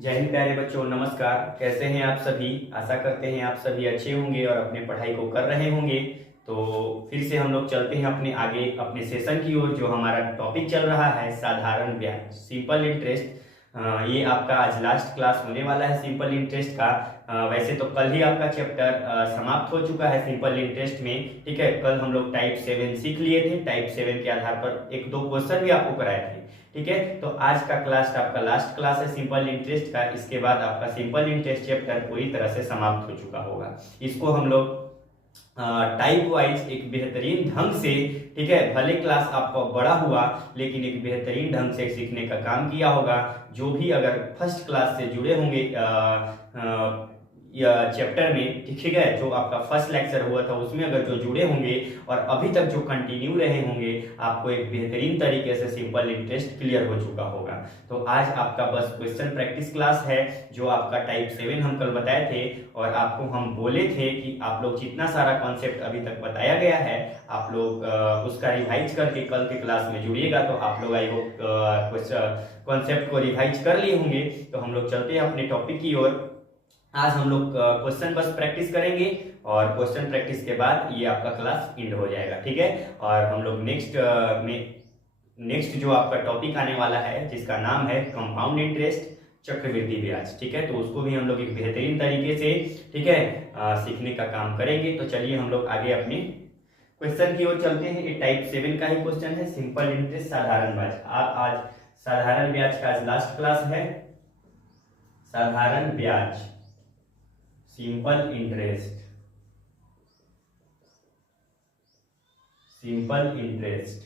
जय हिंद प्यारे बच्चों, नमस्कार। कैसे हैं आप सभी? आशा करते हैं आप सभी अच्छे होंगे और अपने पढ़ाई को कर रहे होंगे। तो फिर से हम लोग चलते हैं अपने आगे अपने सेशन की ओर। जो हमारा टॉपिक चल रहा है साधारण ब्याज, सिंपल इंटरेस्ट। ये आपका आज लास्ट क्लास होने वाला है सिंपल इंटरेस्ट का। वैसे तो कल ही आपका चैप्टर समाप्त हो चुका है सिंपल इंटरेस्ट में। ठीक है, कल हम लोग टाइप 7 सीख लिए थे। टाइप 7 के आधार पर एक दो क्वेश्चन भी आपको कराए थे। ठीक है, तो आज का क्लास आपका लास्ट क्लास है सिंपल इंटरेस्ट का। इसके बाद आपका सिंपल इंटरेस्ट चैप्टर पूरी तरह से समाप्त हो चुका होगा। इसको हम लोग टाइप वाइज एक बेहतरीन ढंग से, ठीक है, भले क्लास आपका बड़ा हुआ लेकिन एक बेहतरीन ढंग से सीखने का काम किया होगा। जो भी अगर फर्स्ट क्लास से जुड़े होंगे या चैप्टर में, ठीक है, जो आपका फर्स्ट लेक्चर हुआ था उसमें अगर जो जुड़े होंगे और अभी तक जो कंटिन्यू रहे होंगे, आपको एक बेहतरीन तरीके से सिंपल इंटरेस्ट क्लियर हो चुका होगा। तो आज आपका बस क्वेश्चन प्रैक्टिस क्लास है, जो आपका टाइप 7 हम कल बताए थे। और आपको हम बोले थे कि आप लोग जितना सारा कॉन्सेप्ट अभी तक बताया गया है, आप लोग उसका रिवाइज करके कल के क्लास में जुड़िएगा। तो आप लोग आई होप कॉन्सेप्ट को रिवाइज कर लिए होंगे। तो हम लोग चलते हैं अपने टॉपिक की ओर। आज हम लोग क्वेश्चन बस प्रैक्टिस करेंगे और क्वेश्चन प्रैक्टिस के बाद ये आपका क्लास एंड हो जाएगा। ठीक है, और हम लोग नेक्स्ट जो आपका टॉपिक आने वाला है जिसका नाम है कंपाउंड इंटरेस्ट, चक्रवृद्धि ब्याज। ठीक है, तो उसको भी हम लोग एक बेहतरीन तरीके से, ठीक है, सीखने का काम करेंगे। तो चलिए हम लोग आगे अपने क्वेश्चन की ओर चलते हैं। ये टाइप 7 का ही क्वेश्चन है, सिंपल इंटरेस्ट साधारण ब्याज। आप आज साधारण ब्याज का आज लास्ट क्लास है। साधारण ब्याज, सिंपल इंटरेस्ट, सिंपल इंटरेस्ट।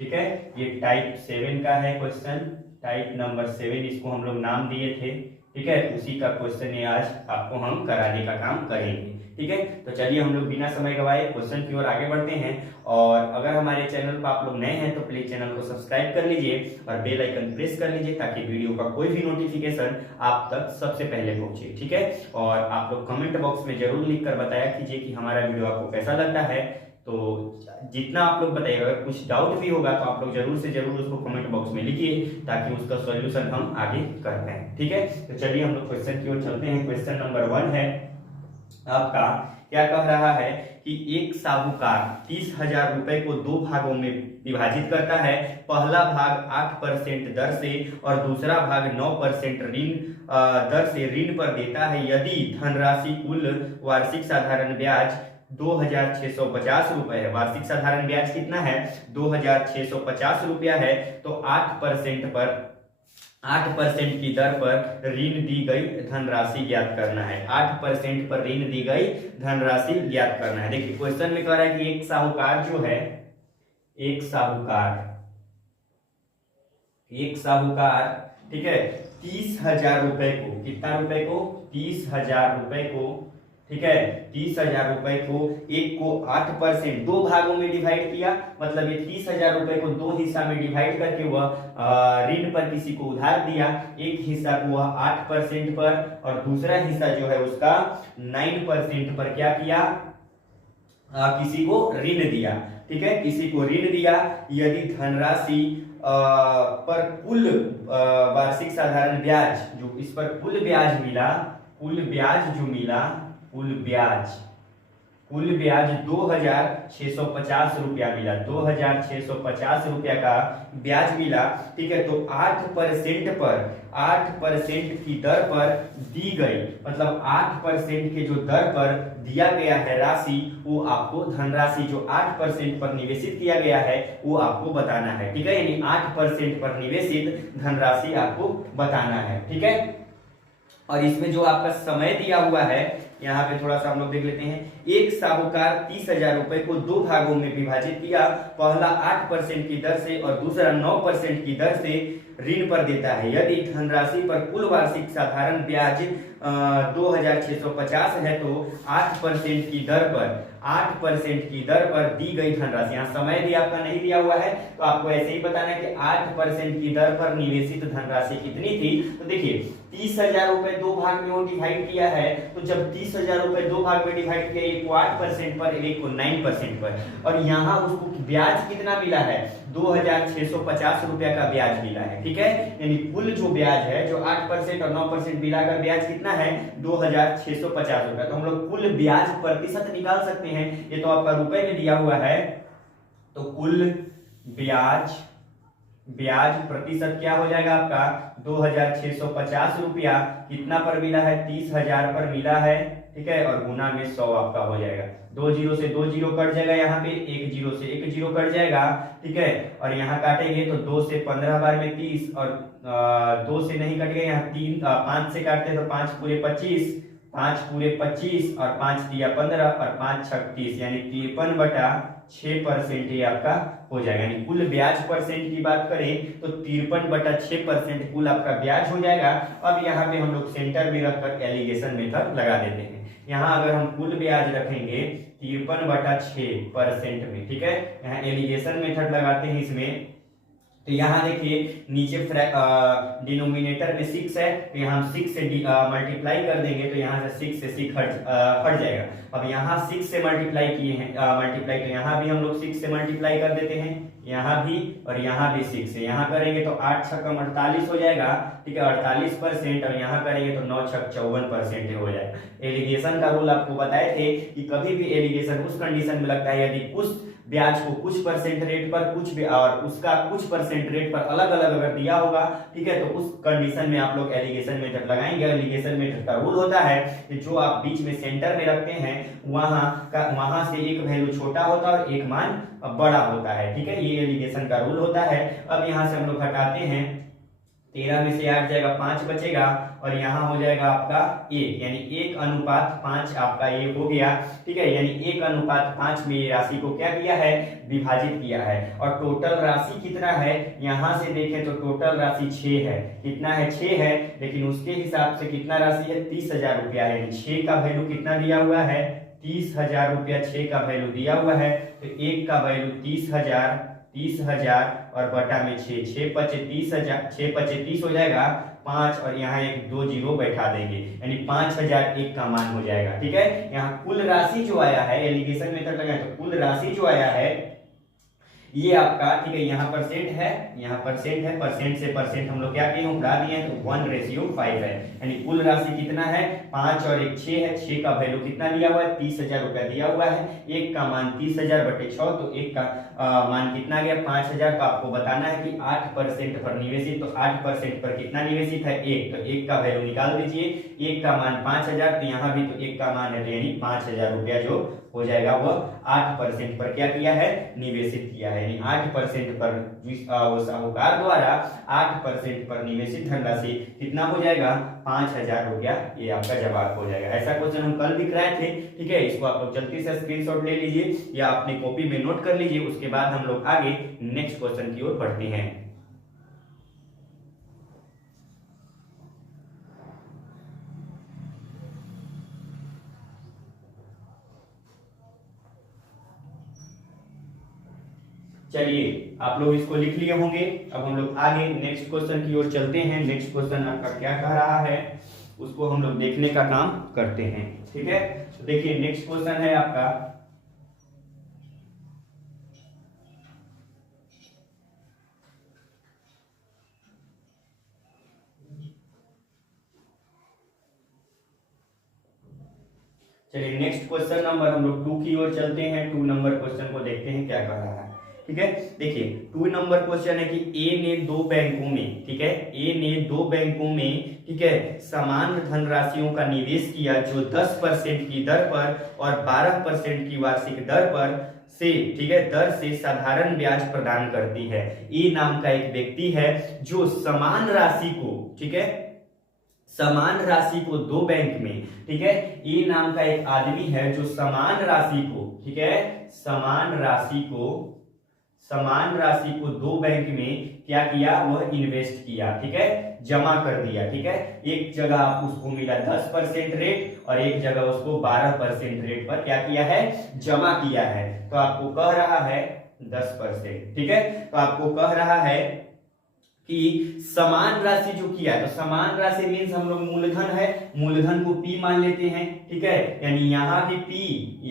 ठीक है, ये टाइप 7 का है क्वेश्चन, टाइप नंबर 7 इसको हम लोग नाम दिए थे। ठीक है, उसी का क्वेश्चन ये आज आपको हम कराने का काम करेंगे। ठीक है, तो चलिए हम लोग बिना समय गवाए क्वेश्चन की ओर आगे बढ़ते हैं। और अगर हमारे चैनल पर आप लोग नए हैं तो प्लीज चैनल को सब्सक्राइब कर लीजिए और बेल आइकन प्रेस कर लीजिए, ताकि वीडियो का कोई भी नोटिफिकेशन आप तक सबसे पहले पहुंचे। ठीक है, और आप लोग कमेंट बॉक्स में जरूर लिख कर बताया कीजिए कि हमारा वीडियो आपको कैसा लगता है। तो जितना आप लोग बताइएगा, अगर कुछ डाउट भी होगा तो आप लोग जरूर से जरूर उसको कमेंट बॉक्स में लिखिए, ताकि उसका सॉल्यूशन हम आगे कर पाए। ठीक है, तो चलिए हम लोग क्वेश्चन की ओर चलते हैं। क्वेश्चन नंबर 1 है आपका, क्या कह रहा है कि एक साहूकार 30,000 रुपए को दो भागों में विभाजित करता है। पहला भाग 8% दर से और दूसरा भाग 9% ऋण दर से ऋण पर देता है। यदि धनराशि कुल वार्षिक साधारण ब्याज 2,650 रुपए है, वार्षिक साधारण ब्याज कितना है? 2,650 रुपया है। तो 8% की दर पर ऋण दी गई धनराशि ज्ञात करना है। 8% पर ऋण दी गई धनराशि ज्ञात करना है। देखिए क्वेश्चन में कह रहा है कि एक साहूकार जो है, एक साहूकार, ठीक है, 30,000 रुपए को, कितना रुपए को? 30,000 रुपए को, ठीक है, 30,000 रुपए को, एक को 8% दो भागों में डिवाइड किया। मतलब ये 30,000 रुपए को दो हिस्सा में डिवाइड करके वह ऋण पर किसी को उधार दिया। एक हिस्सा को वह 8% पर और दूसरा हिस्सा जो है उसका 9% पर क्या किया? किसी को ऋण दिया। ठीक है, किसी को ऋण दिया। यदि धनराशि पर कुल वार्षिक साधारण ब्याज, जो इस पर कुल ब्याज मिला, कुल ब्याज जो मिला, कुल ब्याज 2,650 रुपया मिला। 2,650 रुपया का ब्याज मिला। ठीक है, तो 8% की दर पर दी गई, मतलब 8% के जो दर पर दिया गया है राशि, वो आपको धनराशि जो 8% पर निवेशित किया गया है वो आपको बताना है। ठीक है, यानी 8% पर निवेशित धनराशि आपको बताना है। ठीक है, और इसमें जो आपका समय दिया हुआ है, यहाँ पे थोड़ा सा हम लोग देख लेते हैं। एक साहूकार 30,000 रुपए को दो भागों में विभाजित किया। पहला 8% की दर से और दूसरा 9% की दर से ऋण पर देता है। यदि धनराशि पर कुल वार्षिक साधारण ब्याज 2,650 है तो 8% की दर पर दी गई धनराशि, यहाँ समय भी आपका नहीं दिया हुआ है तो आपको ऐसे ही बताना है कि 8% की दर पर निवेशित धनराशि कितनी थी। तो देखिए 30,000 रुपए दो भाग में वो डिवाइड किया है, तो जब 30,000 रुपए दो भाग में डिवाइड किया, एक को 8% पर, एक को 9% पर, और यहाँ उसको ब्याज कितना मिला है? 2650 रुपया का ब्याज मिला है। ठीक है, यानी कुल जो ब्याज है, जो 8% और 9% मिलाकर ब्याज कितना है 2650 रुपया। तो हम लोग कुल ब्याज प्रतिशत निकाल सकते हैं, ये तो आपका रुपए में दिया हुआ है। तो कुल ब्याज प्रतिशत क्या हो जाएगा आपका 2650 रुपया कितना पर मिला है 30,000 पर मिला है। ठीक है, और गुना में 100 आपका हो जाएगा। 2 जीरो से 2 जीरो कट जाएगा, यहाँ पे 1 जीरो से 1 जीरो कट जाएगा। ठीक है, और यहाँ काटेंगे तो 2 से 15 बार में 30 और 2 से नहीं कटेगा, यहाँ 5 से काटते हैं तो 5 पूरे 25, 5 पूरे 25 और 5 दिया 15 और 5 छक 30, यानी 53/6% ये आपका हो जाएगा। यानी कुल ब्याज परसेंट की बात करें तो 53/6% कुल आपका ब्याज हो जाएगा। अब यहाँ पे हम लोग सेंटर में रखकर एलिगेशन मेथड लगा देते हैं। यहाँ अगर हम कुल ब्याज रखेंगे 53/6% में, ठीक है, यहाँ एलिगेशन मेथड लगाते हैं इसमें। तो यहाँ देखिए नीचे डिनोमिनेटर में 6 है, तो यहाँ हम 6 से मल्टीप्लाई कर देंगे तो यहाँ से 6 से 6 हट जाएगा। अब यहाँ 6 से मल्टीप्लाई किए हैं, तो यहाँ भी हम लोग 6 से मल्टीप्लाई कर देते हैं, यहाँ भी और यहाँ भी 6 से। यहाँ करेंगे तो 8 छक्का 48 हो जाएगा। ठीक है, 48%, और यहाँ करेंगे तो 9 छक्का 54% हो जाएगा। एलिगेशन का रूल आपको बताए थे कि कभी भी एलिगेशन उस कंडीशन में लगता है यदि कुछ ब्याज को कुछ परसेंट रेट पर और उसका कुछ परसेंट रेट पर अलग अलग अगर दिया होगा, ठीक है, तो उस कंडीशन में आप लोग एलिगेशन मेथड लगाएंगे। एलिगेशन मेथड का रूल होता है कि जो आप बीच में सेंटर में रखते हैं वहां से एक वैल्यू छोटा होता है और एक मान बड़ा होता है। ठीक है, ये एलिगेशन का रूल होता है। अब यहाँ से हम लोग हटाते हैं, 13 में से 8 जाएगा, 5 बचेगा और यहाँ हो जाएगा आपका 1, यानी 1:5 आपका ये हो गया। ठीक है, यानी 1:5 में ये राशि को क्या किया है विभाजित किया है। और टोटल राशि कितना है, यहाँ से देखें तो टोटल राशि 6 है। कितना है 6 है, लेकिन उसके हिसाब से कितना राशि है 30,000 रुपया है। 6 का वैल्यू कितना दिया हुआ है 30,000 रुपया 6 का वैल्यू दिया हुआ है। तो 1 का वैल्यू 30,000 और बटा में 6, 6 पचे 30,000, 6 पचे 30 हो जाएगा 5 और यहाँ एक 2 जीरो बैठा देंगे, यानी 5,001 का मान हो जाएगा। ठीक है, यहाँ कुल राशि जो आया है एलिगेशन मेथड लगाए तो कुल राशि जो आया है ये आपका, ठीक है, यहाँ परसेंट है, यहाँ परसेंट है, परसेंट से परसेंट हम लोग क्या किए उड़ा दिए हैं तो 1:5 है। यानी कुल राशि कितना है 5 और 1 6 है। 6 का वैल्यू कितना दिया हुआ है 30,000 रुपया दिया हुआ है। 1 का मान 30,000/6, तो 1 का मान कितना गया 5,000 का आपको बताना है कि 8% पर निवेशित, तो 8% पर कितना निवेशित है 1, तो 1 का वैल्यू निकाल दीजिए। 1 का मान 5,000, तो यहाँ भी तो 1 का मान है, यानी 5,000 रुपया जो हो जाएगा वह 8% पर क्या किया है निवेशित किया है। यानी 8% पर साहूकार द्वारा 8% पर निवेशित धनराशि कितना हो जाएगा 5,000 रुपया, ये आपका जवाब हो जाएगा। ऐसा क्वेश्चन हम कल भी कराए थे। ठीक है, इसको आप लोग जल्दी से स्क्रीनशॉट ले लीजिए या अपनी कॉपी में नोट कर लीजिए। उसके बाद हम लोग आगे नेक्स्ट क्वेश्चन की ओर बढ़ते हैं। चलिए आप लोग इसको लिख लिए होंगे। अब हम लोग आगे नेक्स्ट क्वेश्चन की ओर चलते हैं। नेक्स्ट क्वेश्चन आपका क्या कह रहा है उसको हम लोग देखने का काम करते हैं। ठीक है, तो देखिए नेक्स्ट क्वेश्चन है आपका, चलिए नेक्स्ट क्वेश्चन नंबर हम लोग 2 की ओर चलते हैं। 2 नंबर क्वेश्चन को देखते हैं क्या कह रहा है। ठीक है, देखिए 2 नंबर क्वेश्चन है कि ए ने 2 बैंकों में, ठीक है, ए ने 2 बैंकों में, ठीक है, समान धनराशियों का निवेश किया जो 10% की दर पर और 12% की वार्षिक दर पर से, ठीक है, दर से साधारण ब्याज प्रदान करती है। ए नाम का एक व्यक्ति है जो समान राशि को, ठीक है, समान राशि को 2 बैंक में, ठीक है, ए नाम का एक आदमी है जो समान राशि को, ठीक है, समान राशि को 2 बैंक में क्या किया वह इन्वेस्ट किया, ठीक है, जमा कर दिया। ठीक है, एक जगह उसको मिला 10% रेट और एक जगह उसको 12% रेट पर क्या किया है जमा किया है। तो आपको कह रहा है 10%, ठीक है, तो आपको कह रहा है कि समान राशि जो किया, तो समान राशि मीन्स हम लोग मूलधन है, मूलधन को P मान लेते हैं, ठीक है, यानी यहाँ भी P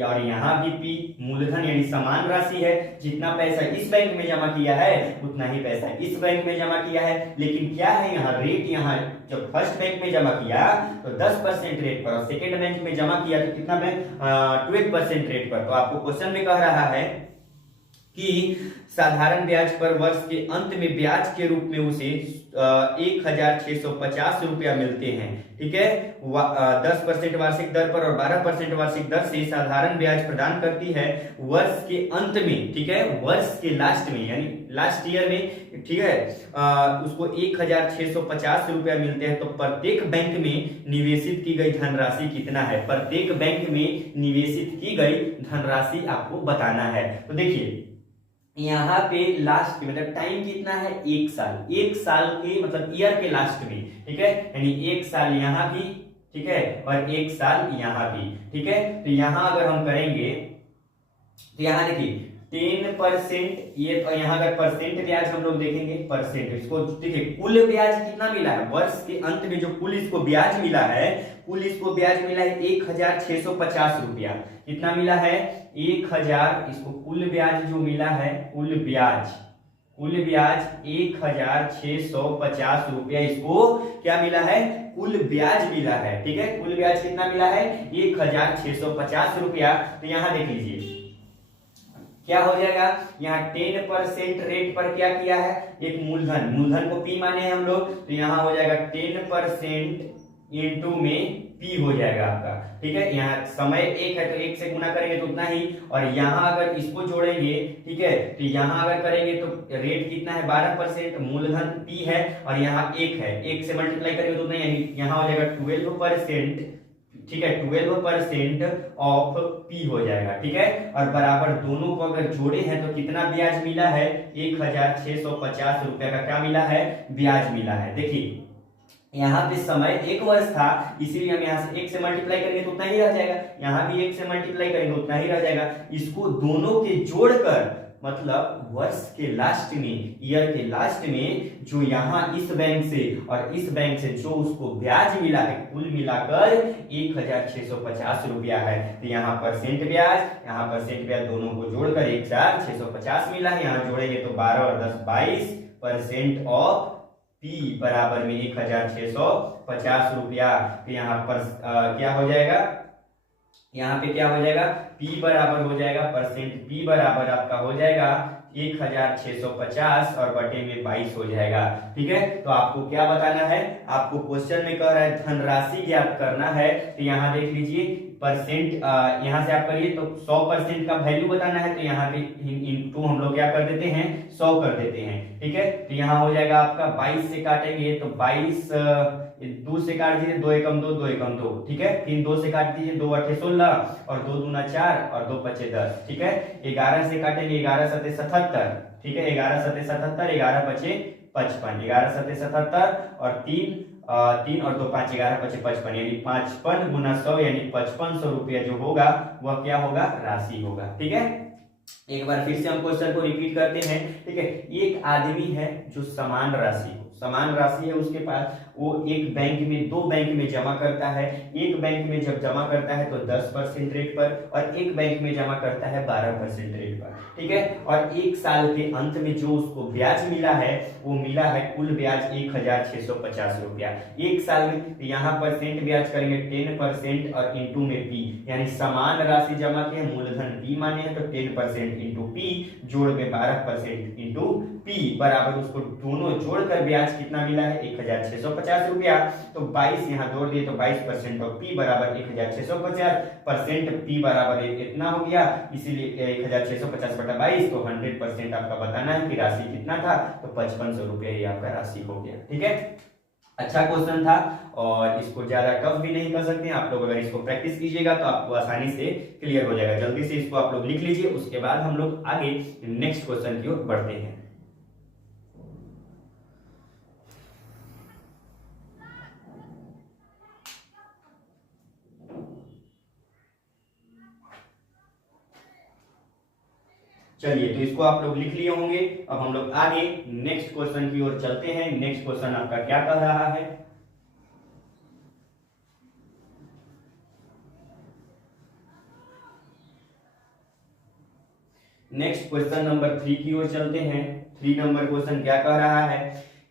और यहाँ भी P, मूलधन यानी समान राशि है, जितना पैसा इस बैंक में जमा किया है उतना ही पैसा इस बैंक में जमा किया है। लेकिन क्या है यहाँ रेट, यहाँ जब फर्स्ट बैंक में जमा किया तो 10% रेट पर और सेकेंड बैंक में जमा किया तो कितना में 12% रेट पर। तो आपको क्वेश्चन में कह रहा है कि साधारण ब्याज पर वर्ष के अंत में ब्याज के रूप में उसे 1650 रुपया मिलते हैं, ठीक है, 10% वार्षिक दर पर और 12% वार्षिक दर से साधारण ब्याज प्रदान करती है वर्ष के अंत में, ठीक है, वर्ष के लास्ट में यानी लास्ट ईयर में, ठीक है, उसको 1650 रुपया मिलते हैं। तो प्रत्येक बैंक में निवेशित की गई धनराशि कितना है, प्रत्येक बैंक में निवेशित की गई धनराशि आपको बताना है। तो देखिए यहाँ पे लास्ट में मतलब टाइम कितना है, 1 साल, 1 साल के मतलब ईयर के लास्ट में, ठीक है, यानी 1 साल यहाँ भी, ठीक है, और 1 साल यहाँ भी, ठीक है। तो यहाँ अगर हम करेंगे तो यहाँ देखिए 10%, ये यहाँ अगर परसेंट ब्याज हम लोग देखेंगे, परसेंट इसको देखिए कुल ब्याज कितना मिला है वर्ष के अंत में, जो कुल इसको ब्याज मिला है, कुल इसको ब्याज मिला है 1650 रुपया। कितना मिला है 1000, इसको कुल ब्याज जो मिला है, कुल ब्याज 1650 रुपया, इसको क्या मिला है, कुल ब्याज मिला है, ठीक है, कुल ब्याज कितना मिला है 1650 रुपया। तो यहाँ देख लीजिए क्या हो जाएगा, यहाँ 10% रेट पर क्या किया है, एक मूलधन को P माने हैं हम लोग, तो यहाँ हो जाएगा 10% इंटू में P हो जाएगा आपका, ठीक है, यहाँ समय 1 है तो 1 से गुना करेंगे तो उतना ही, और यहाँ अगर इसको जोड़ेंगे, ठीक है, तो यहाँ अगर करेंगे तो रेट कितना है 12%, मूलधन P है और यहाँ 1 है, 1 से मल्टीप्लाई करेंगे तो उतना ही, यानी यहाँ हो जाएगा 12%, ठीक है, 12% ऑफ P हो जाएगा, ठीक है, और बराबर दोनों को अगर जोड़े हैं तो कितना ब्याज मिला है 1650 रुपया का क्या मिला है, ब्याज मिला है। देखिए यहाँ पे समय 1 वर्ष था, इसीलिए हम यहाँ से 1 से मल्टीप्लाई करेंगे तो उतना ही रह जाएगा, यहाँ भी 1 से मल्टीप्लाई करेंगे उतना ही रह जाएगा। इसको दोनों के जोड़कर मतलब वर्ष के लास्ट में, ईयर के लास्ट में जो यहाँ इस बैंक से और इस बैंक से जो उसको ब्याज मिला है, कुल मिलाकर 1650 रुपया है। तो यहाँ परसेंट ब्याज दोनों को जोड़कर 1650 मिला है, यहाँ जोड़ेंगे तो 12 और 10 22% ऑफ P बराबर में 1650 रुपया। तो यहाँ पर क्या हो जाएगा, यहाँ पे क्या हो जाएगा, P बराबर हो जाएगा, परसेंट P बराबर आपका हो जाएगा 1650 और बटे में 22 हो जाएगा, ठीक है। तो आपको क्या बताना है, आपको क्वेश्चन में कह रहा है धनराशि ज्ञात करना है। तो यहाँ देख लीजिए परसेंट, यहाँ से आप करिए तो 100% का वैल्यू बताना है, तो यहाँ पे इनटू हम लोग क्या कर देते हैं 100 कर देते हैं, ठीक है। तो यहाँ हो जाएगा आपका 22 से काटेंगे तो 22 2 से काट दीजिए, 2 एकम 2 2 एकम 2, ठीक है, 3 2 से काट दीजिए, 2 8 16 और 2 दूना 4 और 2 5 10, ठीक है। 11 से काटेंगे 11 7 77, ठीक है, 11 7 77, 11 5 55, 11 7 77 और 3 और 2 5 11 5 55, यानी 55 गुना 100 यानी 5500 रुपया जो होगा वह क्या होगा, राशि होगा, ठीक है। एक बार फिर से हम क्वेश्चन को रिपीट करते हैं, ठीक है। एक आदमी है जो समान राशि है उसके पास, वो एक बैंक में 2 बैंक में जमा करता है। एक बैंक में जब जमा करता है तो 10% रेट पर और एक बैंक में जमा करता है 12% रेट पर, ठीक है। और 1 साल के अंत में जो उसको ब्याज मिला है वो मिला है कुल ब्याज 1650 रुपया 1 साल में। तो यहाँ परसेंट ब्याज करेंगे 10% और इंटू में P, यानी समान राशि जमा के मूलधन P माने हैं तो 10% इंटू P जोड़ के 12% इंटू P बराबर उसको दोनों जोड़कर ब्याज कितना मिला है 1650 रुपया। तो 22 यहाँ जोड़ दिए तो 22% ऑफ P बराबर 1650, परसेंट P बराबर इतना हो गया, इसीलिए 1650 बटा 22, तो 100% आपका बताना है कि राशि कितना था, तो 5500 रुपया ही आपका राशि हो गया, ठीक है। अच्छा क्वेश्चन था और इसको ज्यादा टफ भी नहीं कर सकते आप लोग, अगर इसको प्रैक्टिस कीजिएगा तो आपको आसानी से क्लियर हो जाएगा। जल्दी से इसको आप लोग लिख लीजिए, उसके बाद हम लोग आगे नेक्स्ट क्वेश्चन की ओर बढ़ते हैं। चलिए, तो इसको आप लोग लिख लिए होंगे। अब हम लोग आगे नेक्स्ट क्वेश्चन की ओर चलते हैं। नेक्स्ट क्वेश्चन आपका क्या कह रहा है? नेक्स्ट क्वेश्चन नंबर 3 की ओर चलते हैं। 3 नंबर क्वेश्चन क्या कह रहा है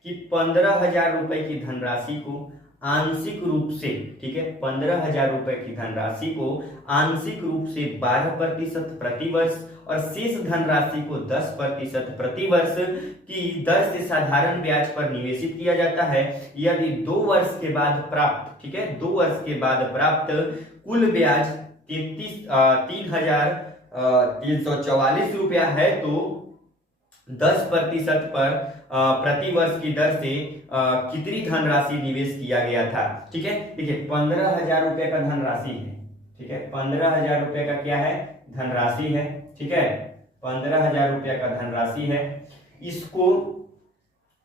कि 15,000 रुपए की धनराशि को आंशिक रूप से, ठीक है, 15,000 रुपए की धनराशि को आंशिक रूप से 12% प्रतिवर्ष और शेष धनराशि को 10% प्रतिवर्ष की दर से साधारण ब्याज पर निवेशित किया जाता है। यदि 2 वर्ष के बाद प्राप्त, ठीक है, 2 वर्ष के बाद प्राप्त कुल ब्याज 3,344 रुपया है तो 10% पर प्रतिवर्ष की दर से कितनी धनराशि निवेश किया गया था? ठीक है, देखिए 15,000 रुपए का धनराशि है, ठीक है, 15,000 रुपए का क्या है? धनराशि है, ठीक है, 15,000 रुपए का धनराशि है। इसको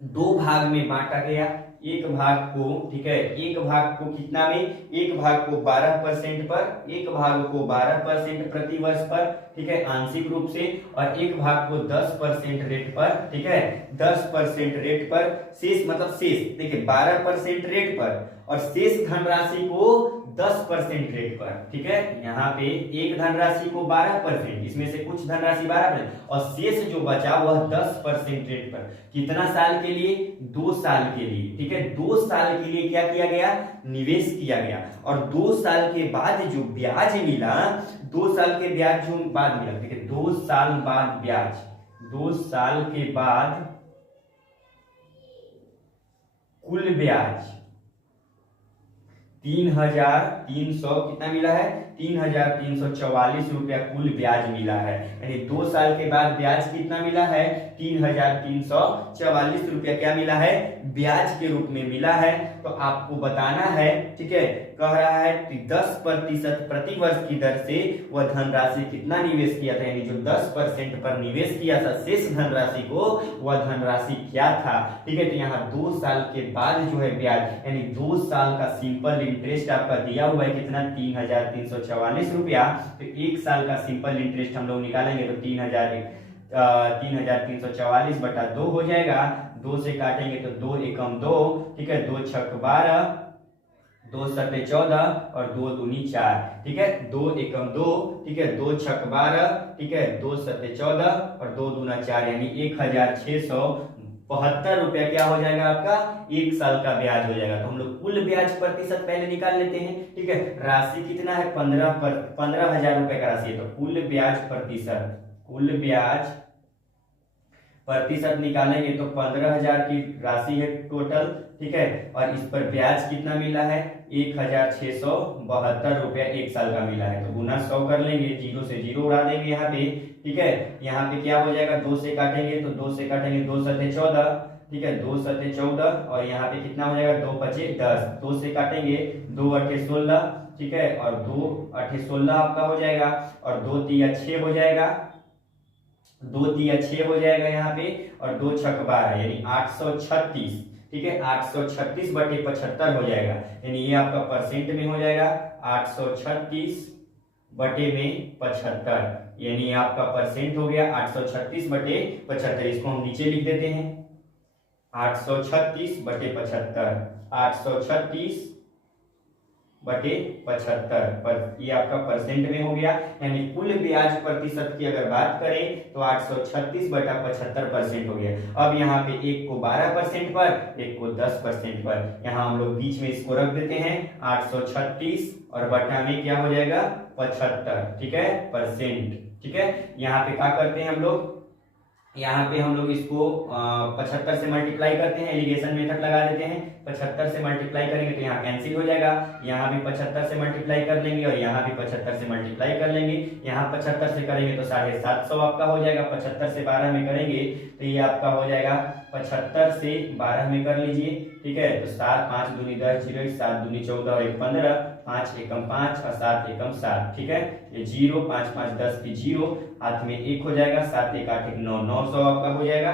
2 भाग में बांटा गया। एक भाग को, ठीक है, एक भाग को कितना में? एक भाग को 12% पर, एक भाग को 12% प्रतिवर्ष पर, ठीक है, आंशिक रूप से, और एक भाग को 10% रेट पर, ठीक है, 10% रेट पर। शेष मतलब शेष, देखिए 12% रेट पर और शेष धनराशि को 10% रेट पर, ठीक है। यहाँ पे एक धनराशि को 12%, इसमें से कुछ धनराशि 12% और शेष जो बचा वह 10% रेट पर। कितना साल के लिए? 2 साल के लिए, ठीक है, 2 साल के लिए क्या किया गया? निवेश किया गया। और 2 साल के बाद जो ब्याज मिला, 2 साल के ब्याज जो बाद मिला, ठीक है, 2 साल बाद ब्याज, 2 साल के बाद कुल ब्याज 3,300 कितना मिला है? 3,344 रुपया कुल ब्याज मिला है। यानी 2 साल के बाद ब्याज कितना मिला है? 3,344 रुपया क्या मिला है? ब्याज के रूप में मिला है। तो आपको बताना है, ठीक है, कह रहा है कि 10% प्रतिवर्ष की दर से वह धनराशि कितना निवेश किया था, यानी जो 10% पर निवेश किया था शेष धनराशि को, वह धनराशि क्या था? ठीक है, तो यहाँ 2 साल के बाद जो है ब्याज, यानी 2 साल का सिंपल इंटरेस्ट आपका दिया हुआ है कितना? 3,344 रुपया। तो 1 साल का सिंपल इंटरेस्ट हम लोग निकालेंगे तो 3,344 बटा 2 हो जाएगा। 2 से काटेंगे तो 2 एकम 2, ठीक है, 2 छक 12, 2 सत्ते 14 और 2 दूनी 4, ठीक है, 2 एकम 2, ठीक है, 2 छक 12, ठीक है, 2 सत्ते 14 और 2 दूना 4, यानी 1,672 रुपया क्या हो जाएगा आपका? 1 साल का ब्याज हो जाएगा। तो हम लोग कुल ब्याज प्रतिशत पहले निकाल लेते हैं, ठीक है। राशि कितना है? 15,000 रुपए का राशि है, तो कुल ब्याज प्रतिशत, कुल ब्याज प्रतिशत निकालेंगे तो 15,000 की राशि है टोटल, ठीक है, और इस पर ब्याज कितना मिला है? 1,672 रुपया 1 साल का मिला है। तो गुना 100 कर लेंगे, 0 से 0 उड़ा देंगे यहाँ पे, ठीक है। यहाँ पे क्या हो जाएगा? 2 से काटेंगे तो 2 से काटेंगे 2 सत्ते 14, ठीक है, 2 सत्ते 14 और यहाँ पे कितना हो जाएगा? 2 पचे 10, 2 से काटेंगे 2 अट्ठे 16, ठीक है, और 2 अट्ठे 16 आपका हो जाएगा और 2 तिया 6 हो जाएगा, 2 तिया 6 हो जाएगा यहाँ पे, और 2 छक 12 यानी 836, ठीक है, 836 बटे 75 हो जाएगा, यानी ये आपका परसेंट में हो जाएगा 836 बटे में 75, यानी आपका परसेंट हो गया 836 बटे 75। इसको हम नीचे लिख देते हैं, 836 बटे 75, 836 बटे 75 पर, ये आपका परसेंट में हो गया। यानी कुल ब्याज प्रतिशत की अगर बात करें तो 836 बटा 75% हो गया। अब यहाँ पे एक को 12% पर, एक को 10% पर, यहाँ हम लोग बीच में इसको रख देते हैं 836 और बटा में क्या हो जाएगा? 75, ठीक है, परसेंट, ठीक है। यहाँ पे क्या करते हैं हम लोग? यहाँ पे हम लोग इसको 75 से मल्टीप्लाई करते हैं, एलिगेशन मेथड लगा देते हैं। 75 से मल्टीप्लाई करेंगे तो यहाँ कैंसिल हो जाएगा, यहाँ भी 75 से मल्टीप्लाई कर लेंगे और यहाँ भी 75 से मल्टीप्लाई कर लेंगे। यहाँ 75 से करेंगे तो 750 आपका हो जाएगा, 75 से 12 में करेंगे तो ये आपका हो जाएगा 75 से 12 में कर लीजिए, ठीक है। तो 7 5 दूनी 10, 0 7 दूनी 14 और 1 15, 5 एकम 5 और 7 एकम 7, ठीक है। ये 0 5 5 10 की 0, हाथ में 1 हो जाएगा, 7 1 8 1 9, 900 आपका हो जाएगा,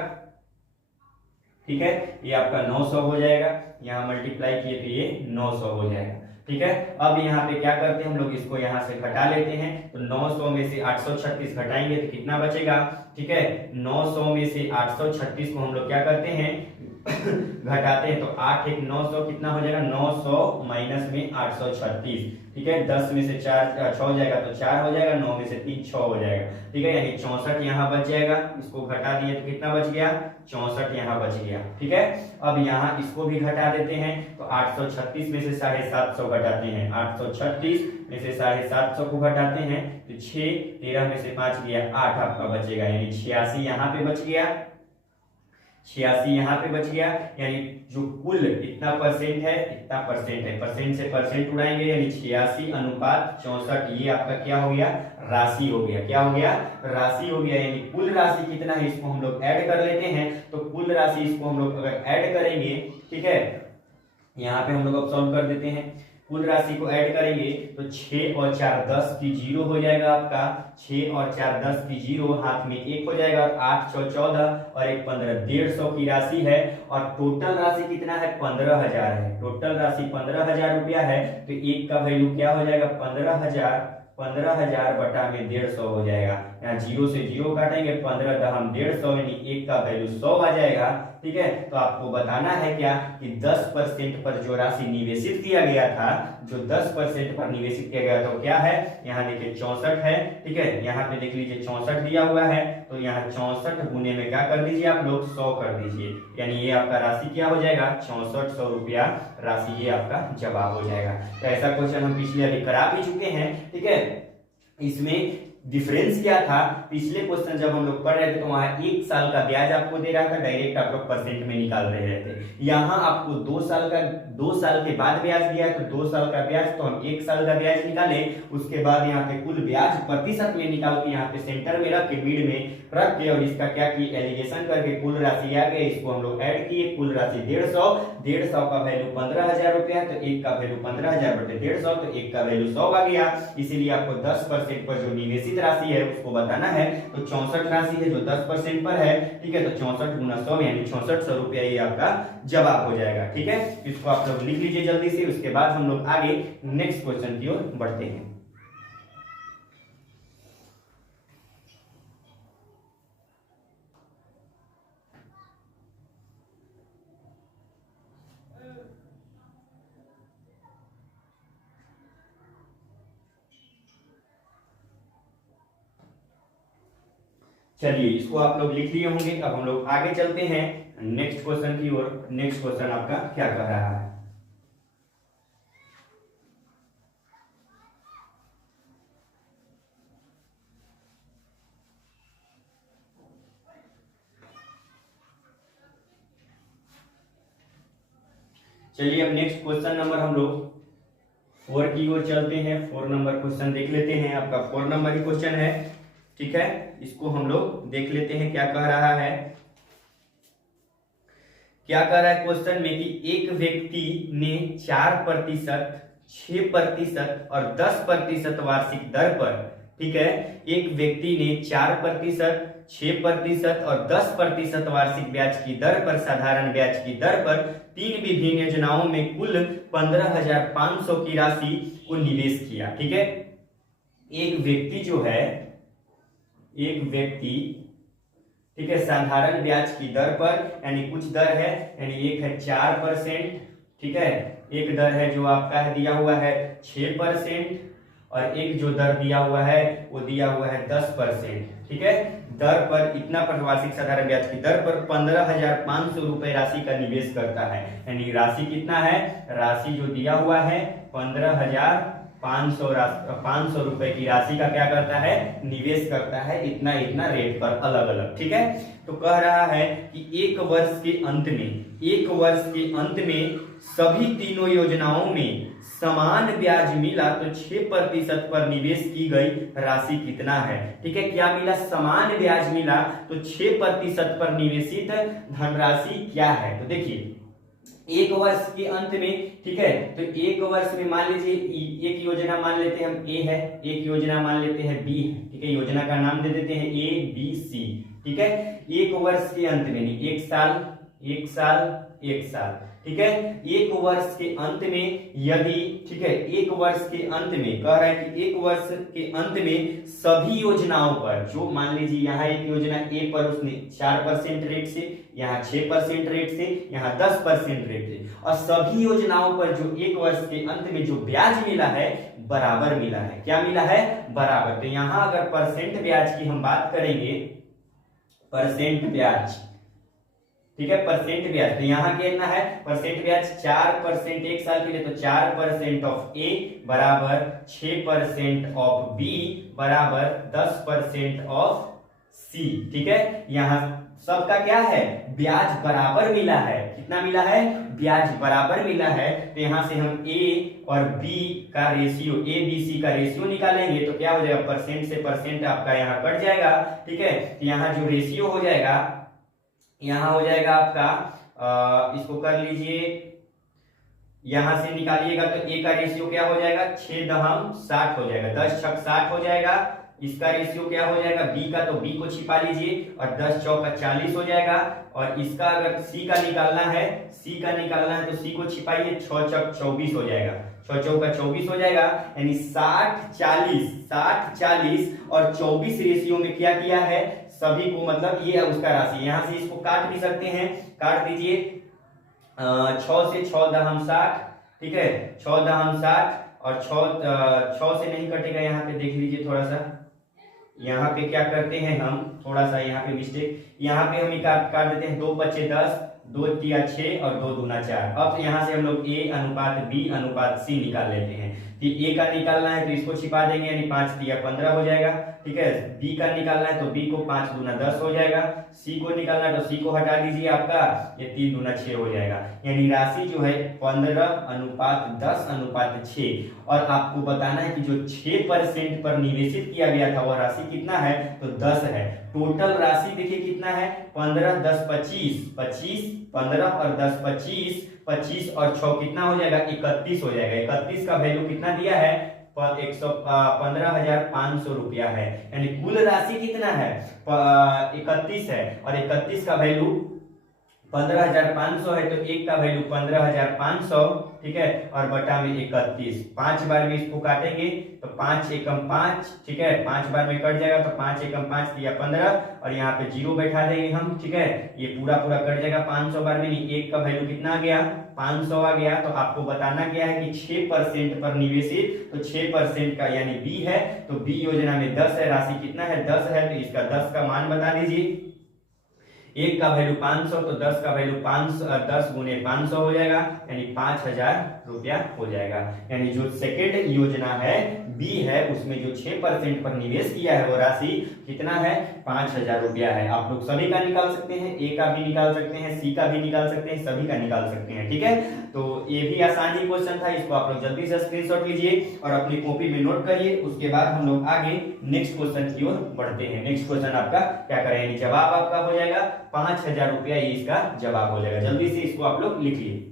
ठीक है। ये आपका 900 हो जाएगा, यहाँ मल्टीप्लाई किए तो ये 900 हो जाएगा, ठीक है। अब यहाँ पे क्या करते हैं हम लोग, इसको यहाँ से घटा लेते हैं। तो 900 में से 836 घटाएंगे तो कितना बचेगा, ठीक है। 900 में से 836 को हम लोग क्या करते हैं घटाते हैं, तो 8 एक 900 कितना हो जाएगा, 900 माइनस में 836, ठीक है। 10 में से 4 6 हो जाएगा तो 4 हो जाएगा, 9 में से 3 6 हो जाएगा, ठीक है। यानी 64 यहाँ बच जाएगा। इसको घटा दिए तो कितना बच गया, 64 यहाँ बच गया, ठीक है। अब यहाँ इसको भी घटा देते हैं, तो 836 में से 750 घटाते हैं, 836 में से 750 को घटाते हैं तो 6, 13 में से 5 गया 8 आपका बचेगा, यानी 86 यहाँ पे बच गया, 86 यहाँ पे बच गया। यानी जो कुल इतना परसेंट है, इतना परसेंट है, परसेंट से परसेंट उड़ाएंगे, यानी 86:64, ये आपका क्या हो गया, राशि हो गया। क्या हो गया, राशि हो गया। यानी कुल राशि कितना है, इसको हम लोग ऐड कर लेते हैं। तो कुल राशि इसको हम लोग अगर ऐड करेंगे, ठीक है, यहाँ पे हम लोग अब सॉल्व कर देते हैं। कुल राशि को ऐड करेंगे तो 6 और 4 10 की 0 हो जाएगा आपका, 6 और 4 10 की 0, हाथ में 1 हो जाएगा, 8 6 14 और 1 15, 150 की राशि है। और टोटल राशि कितना है, 15,000 है। टोटल राशि 15,000 रुपया है। तो 1 का वैल्यू क्या हो जाएगा, 15,000 बटा में 150 हो जाएगा। यहाँ 0 से 0 काटेंगे, 15 दहम 150, यानी 1 का वैल्यू 100 आ जाएगा, ठीक है। तो आपको बताना है क्या कि 10% पर जो राशि निवेशित किया गया था, जो 10% पर निवेशित किया गया था क्या है, यहाँ देखिए 64 है, ठीक है। यहाँ पे देख लीजिए 64 दिया हुआ है, तो यहाँ 64 गुने में क्या कर दीजिए आप लोग, 100 कर दीजिए, यानी ये आपका राशि क्या हो जाएगा, 6400 रुपया राशि, ये आपका जवाब हो जाएगा। तो ऐसा क्वेश्चन हम पिछले अभी करा भी चुके हैं, ठीक है। इसमें डिफरेंस क्या था, पिछले क्वेश्चन जब हम लोग पढ़ रहे थे तो वहां 1 साल का ब्याज आपको दे रहा था, डायरेक्ट आप लोग परसेंट में निकाल रहे थे। यहाँ आपको 2 साल के बाद ब्याज दिया है, तो 2 साल का ब्याज, तो हम 1 साल का ब्याज निकाले। उसके बाद यहाँ पे कुल ब्याज प्रतिशत में निकाल के यहाँ पे सेंटर में रख के, मिड में रख के, और इसका क्या किए, एलिगेशन करके कुल राशि आ गई, इसको हम लोग ऐड किए। कुल राशि 150 का वैल्यू 15,000 रुपया, तो 1 का वैल्यू 15,000 बटे 150, तो 1 का वैल्यू 100 आ गया। इसीलिए आपको 10% पर जो निवेशित राशि है उसको बताना है। तो 64 राशि है जो 10% पर है, ठीक है। तो 64 गुना 100 यानी 6400 रुपया, ये आपका जवाब हो जाएगा, ठीक है। इसको आप लोग लिख लीजिए जल्दी से। उसके बाद हम लोग आगे नेक्स्ट क्वेश्चन की ओर बढ़ते हैं। चलिए इसको आप लोग लिख लिए होंगे। अब हम लोग आगे चलते हैं नेक्स्ट क्वेश्चन की ओर। नेक्स्ट क्वेश्चन आपका क्या कह रहा है, चलिए अब नेक्स्ट क्वेश्चन नंबर हम लोग 4 की ओर चलते हैं। 4 नंबर क्वेश्चन देख लेते हैं। आपका 4 नंबर ही क्वेश्चन है, ठीक है। इसको हम लोग देख लेते हैं क्या कह रहा है। क्या कह रहा है क्वेश्चन में कि एक व्यक्ति ने 4%, 6% और 10% वार्षिक दर पर, ठीक है, एक व्यक्ति ने 4%, 6% और 10% वार्षिक ब्याज की दर पर, साधारण ब्याज की दर पर 3 विभिन्न योजनाओं में कुल 15,500 की राशि को निवेश किया, ठीक है। एक व्यक्ति जो है, एक व्यक्ति, ठीक है, साधारण ब्याज की दर पर, यानी कुछ दर है, यानी एक है 4%, ठीक है, एक दर है जो आपका है दिया हुआ है 6%, और एक जो दर दिया हुआ है वो दिया हुआ है 10%, ठीक है। दर पर इतना पर वार्षिक साधारण ब्याज की दर पर 15,500 रुपए राशि का निवेश करता है, यानी राशि कितना है, राशि जो दिया हुआ है 15,500 रुपए की राशि का क्या करता है, निवेश करता है, इतना इतना रेट पर अलग अलग, ठीक है। तो कह रहा है कि एक वर्ष के अंत में सभी तीनों योजनाओं में समान ब्याज मिला तो 6% पर निवेश की गई राशि कितना है, ठीक है। क्या मिला, समान ब्याज मिला, तो 6% पर निवेशित धनराशि क्या है। तो देखिए एक वर्ष के अंत में, ठीक है, तो एक वर्ष में मान लीजिए एक योजना मान लेते हैं हम ए है, एक योजना मान लेते हैं बी है, ठीक है। योजना का नाम दे देते हैं ए बी सी, ठीक है। एक वर्ष के अंत में, एक साल, ठीक है। एक वर्ष के अंत में यदि, ठीक है, एक वर्ष के अंत में कह रहा है कि एक वर्ष के अंत में सभी योजनाओं पर, जो मान लीजिए यहाँ एक योजना ए पर उसने 4% रेट से, यहाँ 6% रेट से, यहाँ 10% रेट से, और सभी योजनाओं पर जो एक वर्ष के अंत में जो ब्याज मिला है बराबर मिला है। क्या मिला है? बराबर। तो यहाँ अगर परसेंट ब्याज की हम बात करेंगे, परसेंट ब्याज, ठीक है, परसेंट ब्याज, तो यहाँ कितना है परसेंट ब्याज 4% एक साल के लिए, तो 4% ऑफ ए बराबर 6% ऑफ बी बराबर 10% ऑफ सी। ठीक है, यहाँ सबका क्या है? ब्याज बराबर मिला है। कितना मिला है? ब्याज बराबर मिला है। तो यहाँ से हम ए और बी का रेशियो, ए बी सी का रेशियो निकालेंगे तो क्या हो जाएगा? परसेंट से परसेंट आपका यहाँ कट जाएगा। ठीक है, तो यहाँ जो रेशियो हो जाएगा, यहाँ हो जाएगा आपका, इसको कर लीजिए, यहां से निकालिएगा तो ए का रेशियो क्या हो जाएगा? 6/60 हो जाएगा, 10×6 हो जाएगा। इसका रेशियो क्या हो जाएगा? बी का, तो बी को छिपा लीजिए और 10×4 40 हो जाएगा। और इसका अगर सी का निकालना है, सी का निकालना है तो सी को छिपाइए, 6×4 24 हो जाएगा, 6×4 24 हो जाएगा। यानी 60/40 और 24 रेशियो में क्या किया है सभी को, मतलब ये है उसका राशि। यहां से इसको काट भी सकते हैं, काट दीजिए, 6 से 6×60, ठीक है, 6×60 और 6 से नहीं कटेगा, यहाँ पे देख लीजिए थोड़ा सा, यहाँ पे क्या करते हैं हम, थोड़ा सा यहाँ पे मिस्टेक, यहाँ पे हम काट देते हैं, 2×5 10, 2×3 6 और 2×2 4। अब यहाँ से हम लोग ए अनुपात बी अनुपात सी निकाल लेते हैं। ए का निकालना है तो इसको छिपा देंगे, यानी 5×3 15 हो जाएगा। ठीक है, बी का निकालना है तो बी को 5×2 10 हो जाएगा। सी को निकालना है तो सी को हटा दीजिए, आपका ये 3×2 6 हो जाएगा। यानी राशि जो है 15:10:6। और आपको बताना है कि जो 6% पर निवेशित किया गया था वह राशि कितना है? तो 10 है। टोटल राशि देखिए कितना है? 15 10 25, 15 और 10 25, 25 और 6 कितना हो जाएगा? 31 हो जाएगा। 31 का वैल्यू कितना दिया है? 15,500 रुपया है। यानी कुल राशि कितना है? 31 है, और 31 का वैल्यू 15,500 है, तो एक का वैल्यू 15,500, ठीक है, और बटा में 31। 5 बार में इसको काटेंगे तो 5 एकम 5, ठीक है, 5 बार में कट जाएगा तो 5 एकम 5 दिया 15, और यहाँ पे 0 बैठा देंगे हम। ठीक है, ये पूरा कट जाएगा 500 बार में, नहीं, एक का वैल्यू कितना आ गया? 500 आ गया। तो आपको बताना क्या है कि 6% पर निवेशित, तो 6% का यानी बी है, तो बी योजना में 10 है, राशि कितना है? 10 है, तो इसका 10 का मान बता दीजिए। एक का वैल्यू 500, तो 10 का वैल्यू 10 गुने 500 हो जाएगा, यानी 5,000 रुपया हो जाएगा। यानी जो सेकेंड योजना है बी है, उसमें जो 6% पर निवेश किया है वो राशि कितना है? 5,000 रुपया है। आप लोग सभी का निकाल सकते हैं, ए का भी निकाल सकते हैं, सी का भी निकाल सकते हैं, सभी का निकाल सकते हैं। ठीक है, तो ये भी आसान ही क्वेश्चन था, इसको आप लोग जल्दी से स्क्रीनशॉट लीजिए और अपनी कॉपी में नोट करिए। उसके बाद हम लोग आगे नेक्स्ट क्वेश्चन की ओर बढ़ते हैं। नेक्स्ट क्वेश्चन आपका क्या करें, जवाब आपका हो जाएगा 5,000 रुपया, ये इसका जवाब हो जाएगा। जल्दी से इसको आप लोग लिखिए।